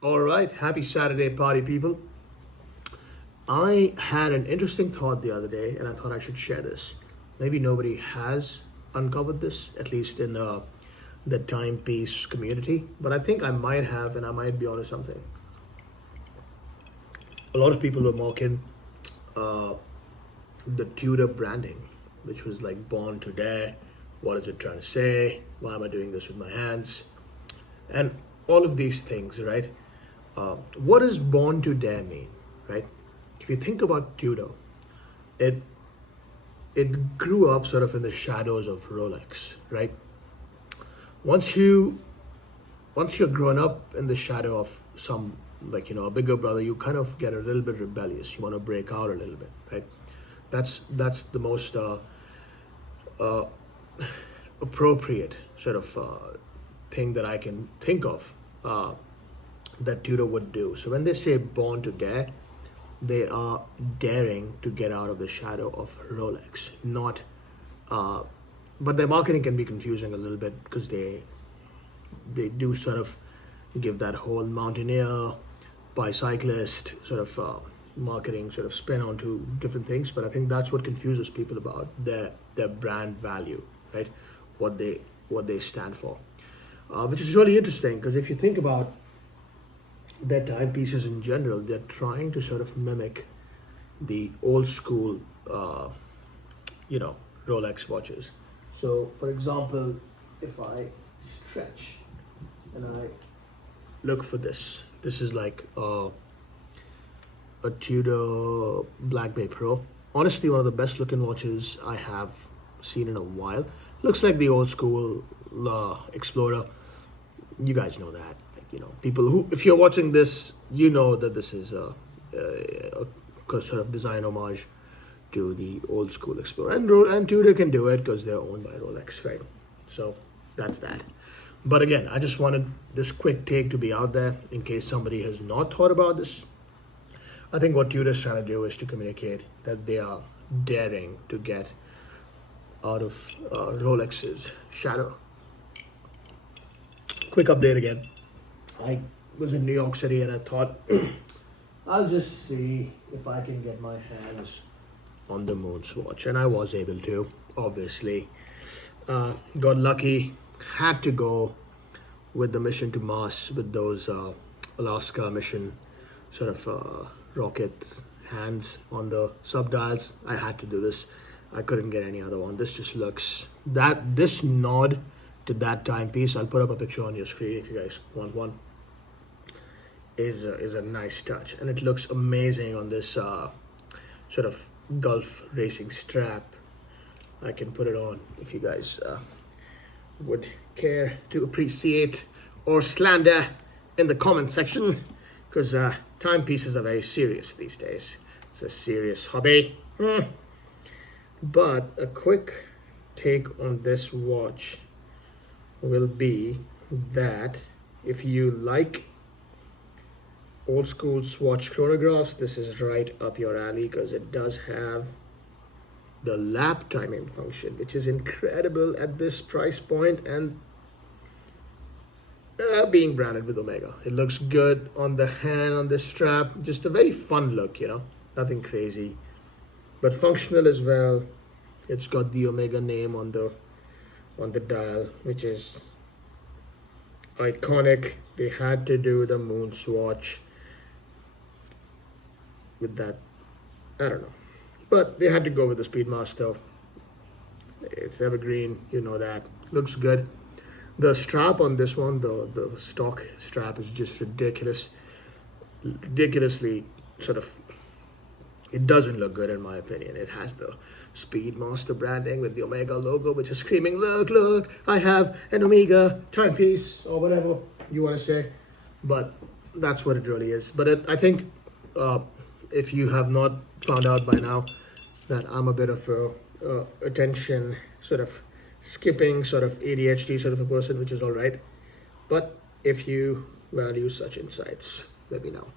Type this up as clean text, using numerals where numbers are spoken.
All right, happy Saturday, party people. I had an interesting thought the other day, and I thought I should share this. Maybe nobody has uncovered this, at least in the timepiece community, but I think I might have, and I might be onto something. A lot of people were mocking uh, the Tudor branding, which was like born to dare. What is it trying to say? Why am I doing this with my hands? And all of these things, right? What does born to dare mean, right? If you think about Tudor, it it grew up sort of in the shadows of Rolex, right? Once you once you're grown up in the shadow of some, like, a bigger brother, you kind of get a little bit rebellious. You want to break out a little bit, right? That's the most uh, appropriate sort of thing that I can think of that Tudor would do. So when they say born to dare, they are daring to get out of the shadow of Rolex. Not, but their marketing can be confusing a little bit because they do sort of give that whole mountaineer, bicyclist sort of marketing sort of spin onto different things. But I think that's what confuses people about their brand value, right? What they stand for, which is really interesting because if you think about their timepieces in general, they're trying to sort of mimic the old school, you know, Rolex watches. So, for example, if I stretch and I look for this is like a Tudor Black Bay Pro. Honestly, one of the best looking watches I have seen in a while. Looks like the old school Explorer. You guys know that. Like, people who, if you're watching this, you know that this is a sort of design homage to the old school Explorer. And Tudor can do it because they're owned by Rolex, right? So that's that. But again, I just wanted this quick take to be out there in case somebody has not thought about this. I think what Tudor's trying to do is to communicate that they are daring to get out of Rolex's shadow. Quick update again. I was in New York City and I thought I'll just see if I can get my hands on the Moon's watch, and I was able to, obviously. Got lucky, had to go with the mission to Mars with those Alaska mission sort of rocket hands on the subdials. I had to do this. I couldn't get any other one. This just looks, this nod to that timepiece, I'll put up a picture on your screen if you guys want one, is a nice touch, and it looks amazing on this sort of Gulf racing strap. I can put it on if you guys would care to appreciate or slander in the comment section, because timepieces are very serious these days. It's a serious hobby. But a quick take on this watch will be that if you like old school Swatch chronographs, this is right up your alley because it does have the lap timing function, which is incredible at this price point and being branded with Omega. It looks good on the hand, on the strap, just a very fun look, nothing crazy, but functional as well. It's got the Omega name on the dial, which is iconic. They had to do the moon swatch with that. I don't know, but they had to go with the Speedmaster. It's evergreen, you know that. Looks good. The strap on this one, the stock strap, is just ridiculously sort of. It doesn't look good in my opinion. It has the Speedmaster branding with the Omega logo, which is screaming, look, I have an Omega timepiece, or whatever you want to say. But that's what it really is. But I think if you have not found out by now that I'm a bit of a attention sort of skipping, sort of ADHD sort of a person, which is all right. But if you value such insights, let me know.